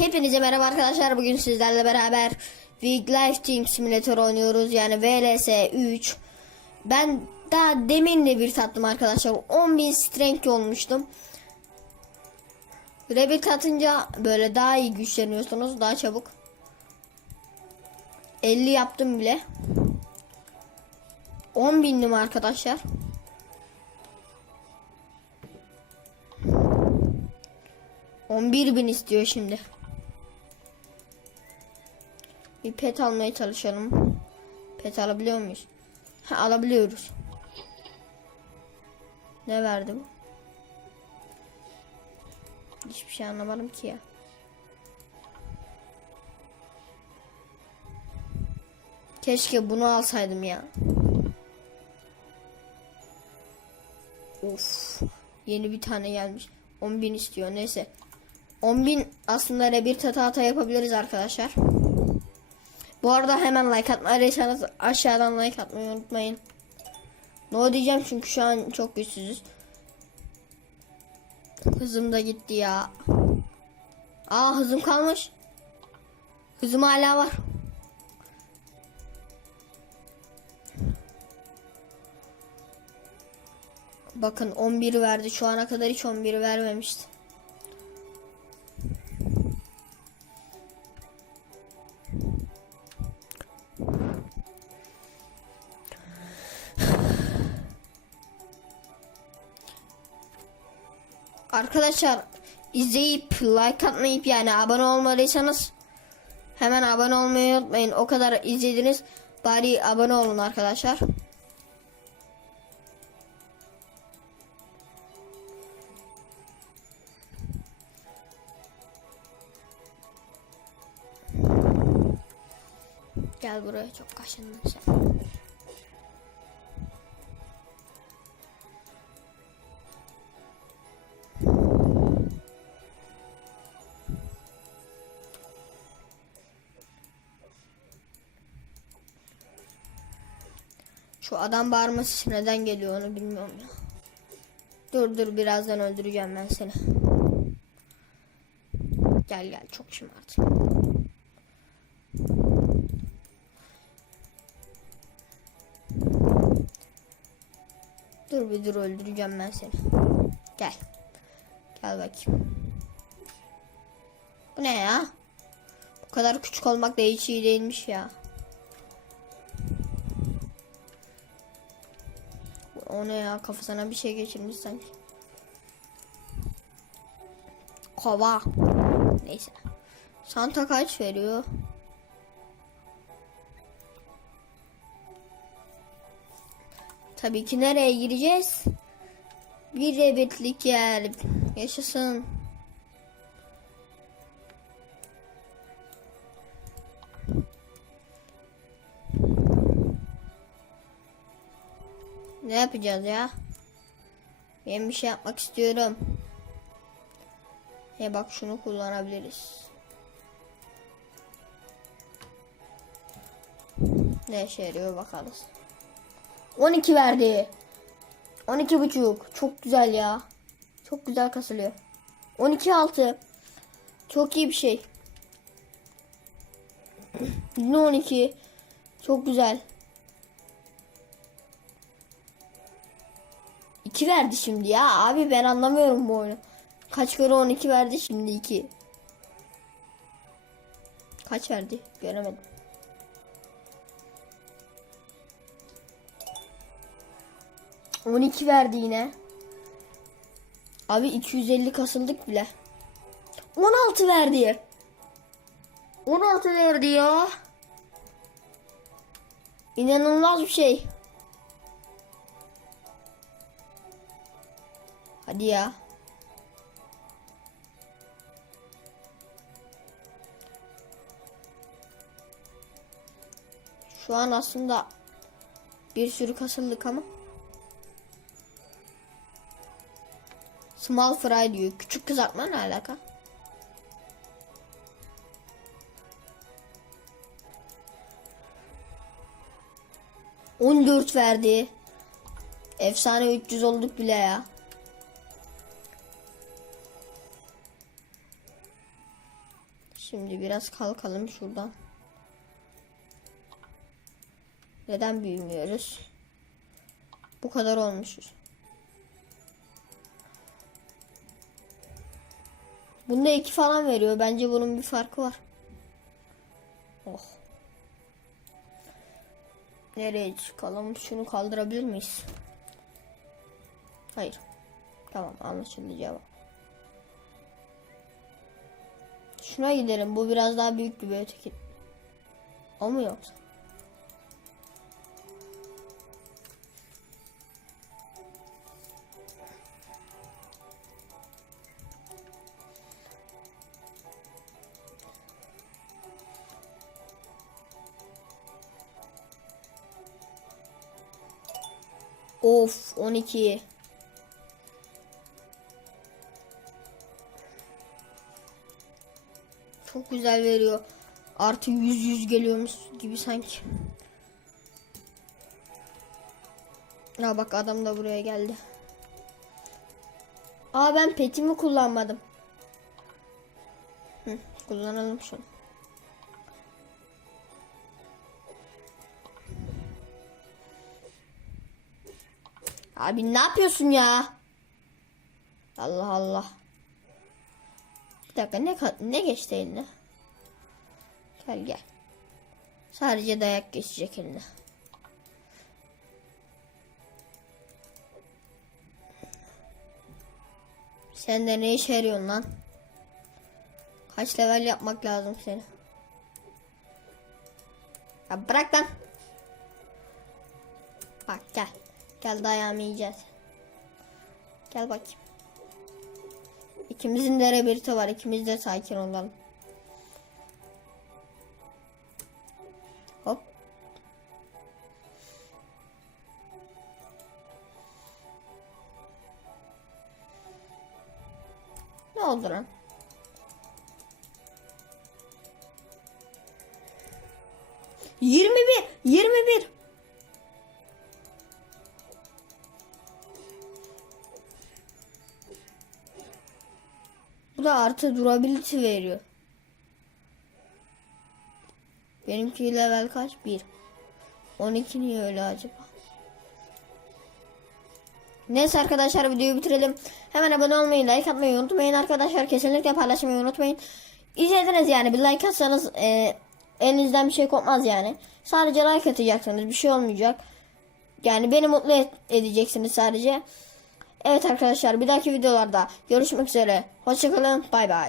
Hepinize merhaba arkadaşlar. Bugün sizlerle beraber Big Life Team Simulator oynuyoruz. Yani VLS 3. Ben daha demin de bir tattım arkadaşlar. 10.000 strength olmuştum. Rabbit atınca böyle daha iyi güçleniyorsunuz. Daha çabuk. 50 yaptım bile. 10 bindim arkadaşlar. On bir bin istiyor şimdi. Bir pet almaya çalışalım. Pet alabiliyor muyuz? Ha, alabiliyoruz. Ne verdi bu? Hiçbir şey anlamadım ki ya. Keşke bunu alsaydım ya. Of. Yeni bir tane gelmiş. 10.000 istiyor. Neyse. 10.000 aslında bir tata yapabiliriz arkadaşlar. Bu arada hemen like atmayı aşağıdan like atmayı unutmayın. No diyeceğim çünkü şu an çok güçsüzüz. Hızım da gitti ya. Aa hızım kalmış. Hızım hala var. Bakın 11 verdi. Şu ana kadar hiç 11 vermemişti. Arkadaşlar izleyip like atmayıp yani abone olmadıysanız hemen abone olmayı unutmayın. O kadar izlediniz. Bari abone olun arkadaşlar. Gel buraya çok kaşındın sen. Şu adam bağırması neden geliyor onu bilmiyorum. Dur dur birazdan öldüreceğim ben seni. Gel gel çok şımart. Dur bir dur öldüreceğim ben seni. Gel. Gel bakayım. Bu ne ya? Bu kadar küçük olmak da hiç iyi değilmiş ya. O ne ya kafasına bir şey geçirmiş sanki. Kova. Neyse. Santa kaç veriyor? Tabii ki nereye gireceğiz? Bir rebetlik yer. Yaşasın. Yapacağız ya? Ben bir şey yapmak istiyorum. He bak şunu kullanabiliriz. Ne işe yarıyor bakalım. 12 verdi. 12 buçuk. Çok güzel ya. Çok güzel kasılıyor. 12 6. Çok iyi bir şey. Yine 12. Çok güzel. 2 verdi şimdi ya. Abi ben anlamıyorum bu oyunu. Kaç kere 12 verdi şimdi 2. Kaç verdi? Göremedim. On iki verdi yine. Abi 250 kasıldık bile. 16 verdi. 16 verdi ya. İnanılmaz bir şey. Hadi ya. Şu an aslında bir sürü kasıldık ama. Small fry diyor. Küçük kızartma ne alaka? On dört verdi. Efsane 300 olduk bile ya. Şimdi biraz kalkalım şuradan. Neden büyümüyoruz? Bu kadar olmuşuz. Bunda iki falan veriyor. Bence bunun bir farkı var. Oh. Nereye çıkalım? Şunu kaldırabilir miyiz? Hayır. Tamam anlaşıldı cevap. Şuna gidelim. Bu biraz daha büyük gibi öteki. O mu yoksa? Of 12. Çok güzel veriyor. Artı 100 100 geliyormuş gibi sanki. Ya bak adam da buraya geldi. Aa ben petimi kullanmadım. Hı, kullanalım şunu. Abi ne yapıyorsun ya? Allah Allah. Bir dakika ne ne geçti eline? Gel gel. Sadece dayak geçecek eline. Sen de ne işe yarıyorsun lan? Kaç level yapmak lazım seni? Ya bırak lan. Bak gel. Gel dayağımı yiyeceğiz. Gel bakayım. İkimizin de rebirti var. İkimiz de sakin olalım. Hop. Ne oldu lan? Yirmi bir. Yirmi bir. Da artı durability veriyor. Benimki level kaç? 1. 12 niye öyle acaba? Neyse arkadaşlar videoyu bitirelim. Hemen abone olmayı, like atmayı unutmayın arkadaşlar. Kesinlikle paylaşmayı unutmayın. İzlediniz yani bir like atsanız e, elinizden bir şey kopmaz yani. Sadece like atacaksınız bir şey olmayacak. Yani beni mutlu edeceksiniz sadece. Evet arkadaşlar bir dahaki videolarda görüşmek üzere. Hoşçakalın. Bay bay.